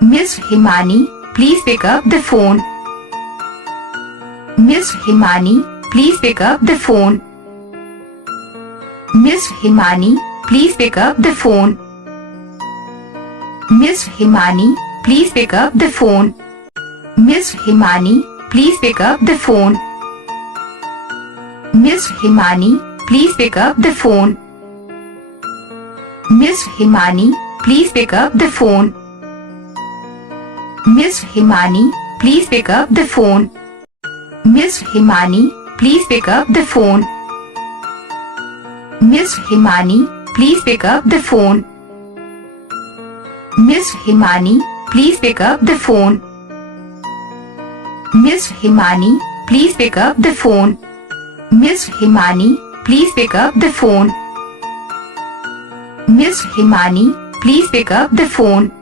Miss.Himani, please pick up the phone. Miss.Himani, please pick up the phone. Miss.Himani, please pick up the phone. Miss.Himani, please pick up the phone. Miss.Himani, please pick up the phone. Miss.Himani, please pick up the phone. Miss.Himani, please pick up the phone. Miss.Himani, please pick up the phone. Miss.Himani, please pick up the phone. Miss.Himani, please pick up the phone. Miss.Himani, please pick up the phone. Miss.Himani, please pick up the phone. Miss.Himani, please pick up the phone. Miss.Himani, please pick up the phone.